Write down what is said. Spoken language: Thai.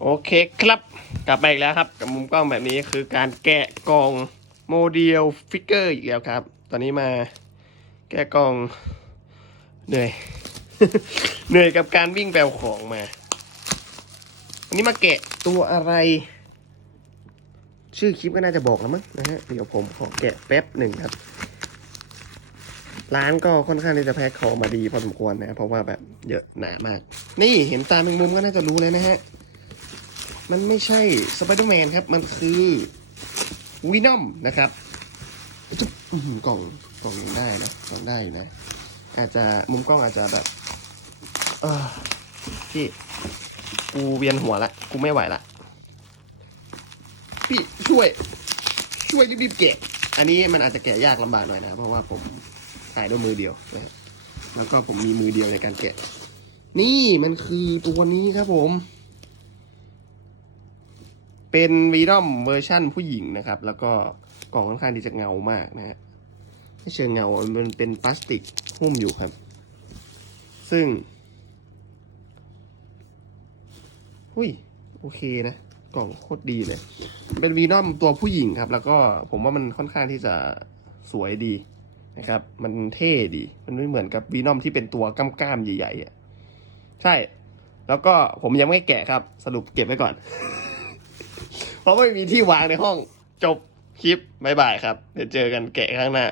โอเคครับ กลับมาอีกแล้วครับ กับมุมกล้องแบบนี้คือการแกะกล่องโมเดลฟิกเกอร์อีกแล้วครับ ตอนนี้มาแกะกล่องเหนื่อย เหนื่อยกับการวิ่งแปลของมาวันนี้มาแกะตัวอะไร ชื่อคลิปก็น่าจะบอกแล้วมั้งนะฮะเดี๋ยวผมขอแกะแป๊บหนึ่งครับ ร้านก็ค่อนข้างที่จะแพ็คของมาดีพอสมควรนะ เพราะว่าแบบเยอะหนามาก นี่เห็นตาแมงมุมก็น่าจะรู้เลยนะฮะ มันไม่ใช่สไปเดอร์แมนครับ มันคือวีนอมนะครับจุ๊บกล่องกล่องยังได้นะกล่องได้อยู่นะ อาจจะมุมกล้องอาจจะแบบ เออพี่กูเวียนหัวละ กูไม่ไหวละ พี่ช่วย ช่วยรีบๆแกะ อันนี้มันอาจจะแกะยากลำบากหน่อยนะ เพราะว่าผมถ่ายด้วยมือเดียวนะครับแล้วก็ผมมีมือเดียวในการแกะ นี่มันคือตัวนี้ครับผม เป็นวีดอมเวอร์ชั่นผู้หญิงนะครับ แล้วก็กล่องค่อนข้างที่จะเงามากนะฮะไม่เชิงเงา มันเป็นพลาสติกหุ้มอยู่ครับ ซึ่งหุ้ยโอเคนะกล่องโคตรดีเลย เป็นวีนอมตัวผู้หญิงครับ แล้วก็ผมว่ามันค่อนข้างที่จะสวยดีนะครับ มันเท่ดี มันไม่เหมือนกับวีนอมที่เป็นตัวก้ามๆใหญ่ๆอะ ใช่ แล้วก็ผมยังไม่แกะครับ สรุปเก็บไว้ก่อน เพราะไม่มีที่วางในห้องจบคลิปบายบายครับ เดี๋ยวเจอกันแกะข้างหน้า